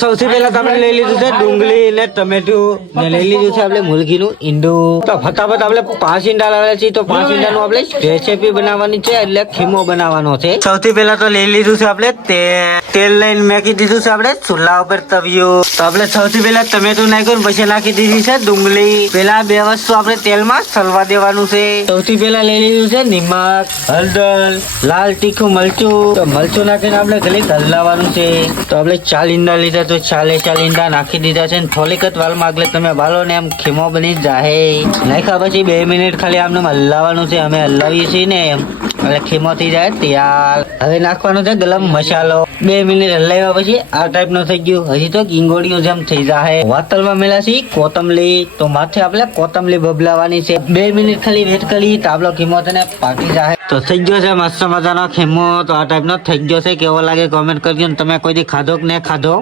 સૌથી પહેલા તમે લઈ લીધું છે ડુંગળી અને ટમેટું લઈ લીધું છે આપણે મુલઘીનું ઈંડું તો फटाफट આપણે પાસ ઈંડા લાવલે છે તો પાસ ઈંડા નો ભે છે પી બનાવવાની છે એટલે ખીમો બનાવવાનો છે સૌથી પહેલા તો લઈ લીધું છે આપણે તેલ લઈને મેકી દીધું છે આપણે ચૂલા ઉપર તવિયો તો આપણે સૌથી પહેલા તમે તો નઈ ગણ પછી રાખી દીધી છે ડુંગળી પહેલા બે વસ્તુ આપણે તેલમાં સળવા દેવાનું છે સૌથી પહેલા લઈ લીધું છે નિમક હળદર લાલ તીખું મલચો તો મલચો નાખને આપણે ઘલી ધળલાવાનું છે તો આપણે ચાલ ઈંડાના લીધા તો ચાલે ચાલ નાખી દીધા છે થોડીક જ વાલમાં આગલે તમે વાલો ને એમ ખીમો બની જાહે નાખ્યા પછી બે મિનિટ ખાલી આમને હલાવવાનું છે અમે હલાવીએ છીએ ને એમ એટલે ખીમો થઈ જાય તૈયાર હવે નાખવાનો છે ગરમ મસાલો બે મિનિટ હલાવ્યા પછી આ ટાઈપ નો થઈ ગયું હજી તો ગીંગોળીઓ જેમ થઈ જાય વાતલમાં છે કોતમલી તો માથે આપણે કોતમલી બબલાવાની છે બે મિનિટ ખાલી વેટ કરી તાબલો ખીમો તને પાકી જાય તો થઈ ગયો છે મસ્ત મજાનો ખીમો તો આ ટાઈપનો થઈ ગયો છે કેવો લાગે કોમેન્ટ કરજો તમે કોઈ દી ખાધો કે નહીં ખાધો